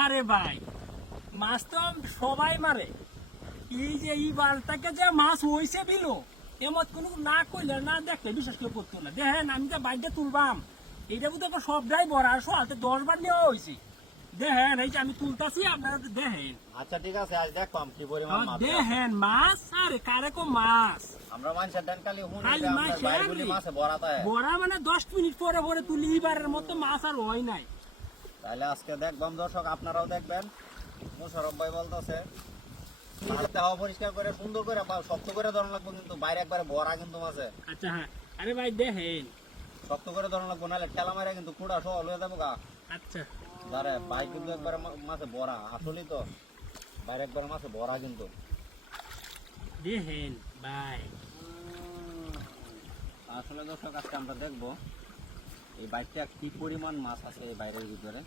আরে ভাই মাছ তো সবাই মারে। এই যে এই বারটাকে যে মাছ হইছে বিলো এমত কোনো না কইলে না দেখলে বিশ্বাস কেউ করতো না। দেখেন আমি তো বাইরে তুলবাম, এইটা বুঝতে সবটাই বড় আর হাতে 10 বার নেওয়া হয়েছে। দেখেন এই যে আমি তুলতাছি আপনারা দেখেন। আচ্ছা ঠিক আছে, আজ দেখলাম কি পরিমাণ মাছ আছে। দেখেন মাছ আরে কারে কো মাছ। আমরা মানুষের ডান খালি হুন খালি মাছ বাইরগুলি মাছে ভরা থাকে। বড়া মানে 10 মিনিট পরে পরে তুলি এবারের মতো মাছ আর হয় নাই। তাহলে আজকে দেখবাম দর্শক, আপনারাও দেখবেন। মোশারফ ভাই বলতেছে হাওয়া পরিষ্কার করে সুন্দর করে শক্ত করে ধরন লাগবে, কিন্তু বাইরে একবারে ভরা কিন্তু মাছে। আচ্ছা হ্যাঁ আরে ভাই দেখেন শক্ত করে ধরন লাগবে, নাহলে ঠেলা মারে কিন্তু কুড়া সহ লয়ে যাবো গা। আচ্ছা আরে ভাই কিন্তু একবারে মাছে ভরা, আসলেই তো বাইরে একবারে মাছে ভরা কিন্তু। দেখেন ভাই আসলে দর্শক আজকে আমরা দেখবো এই বাইকটা কি পরিমাণ মাছ আছে এই বাইরের ভিতরে।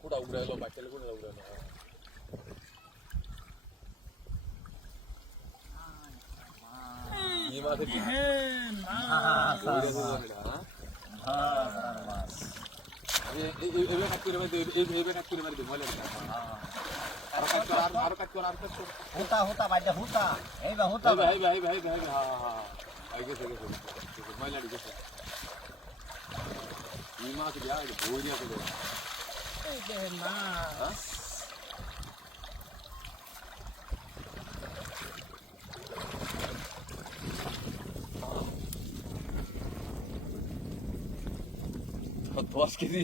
কুড়া উড়াইলো বাচ্চালে কুড়া উড়াইলো এই মাছে কি দেখেন এইভাবে কাট করে মারি এইভাবে কাট করে মারি মলে আরো কাট কর আরো কাট কর আরো কাট কর হুতা হুতা বাইটা হুতা এইবা হুতা ভাই ভাই ভাই ভাই হ্যাঁ হ্যাঁ আই গেছে গেছে ময়লা গেছে এই মাছ দিয়া বই দিয়া তো এই দেখেন মাছ দশ কেজি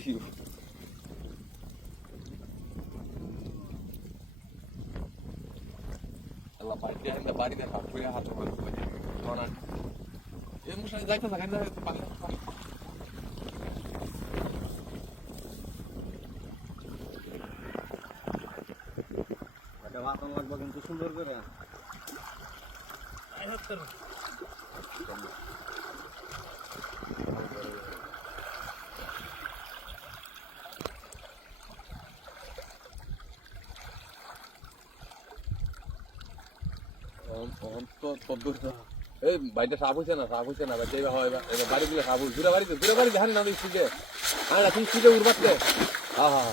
আল্লাহ বাড়িতে আমরা বাড়িতে হাত করে হাত করে কারণ এই মুশাই যাইতে থাকেন না পালে এটা ভাত লাগবে কিন্তু সুন্দর করে। এই বাড়িটা সাপ হয়েছে না বাড়ি গুলো সাপ হয়েছে দূরে বাড়ি ধান না শিখে হ্যাঁ তুমি শিখে উড়বাচ্ছে হ্যাঁ হ্যাঁ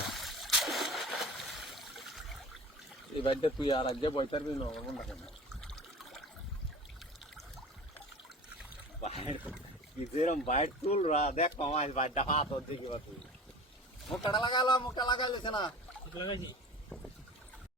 এই বাড়িটা তুই আর আগে বই পারবি না আমার মনে হয় না যেরকম বাইট তুল রা দেখ কমাই বাইটটা হাত দিকে তুই মুখটা লাগাইলো মুখটা লাগাইলেছে না লাগাইছি